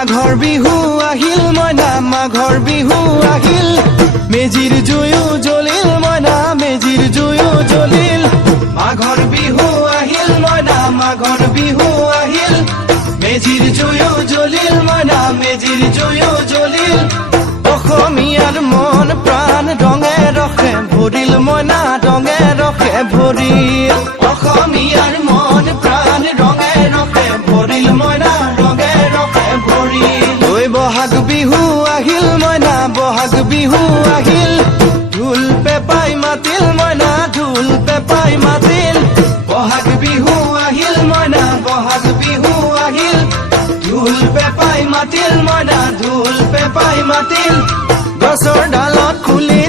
মাঘৰ বিহু আহিল মইনা মাঘৰ বিহু আহিল মেজিৰ জুয়ো জ্বলিল মইনা মেজিৰ জুয়ো জ্বলিল মাঘৰ বিহু আহিল মইনা মাঘৰ বিহু আহিল মেজিৰ জুয়ো জ্বলিল মইনা মেজিৰ জুয়ো জ্বলিল অসমীয়াৰ মন প্ৰাণ ৰঙে ৰখে ভৰিল মইনা ৰঙে ৰখে ভৰিল অসমীয়াৰ মন প্ৰাণ ৰঙে ৰখে ভৰিল মইনা ৰঙে ৰখে ভৰিল ঐ বহাগ বিহু আহিল মইনা বহাগ বিহু আহিল ঢোল পেপাই মাতিল মইনা ঢোল পেপাই মাতিল বহাগ বিহু আহিল মইনা বহাগ বিহু আহিল ঢোল পেপাই মাতিল মইনা ঢোল পেপাই মাতিল গছৰ ডালত খুলি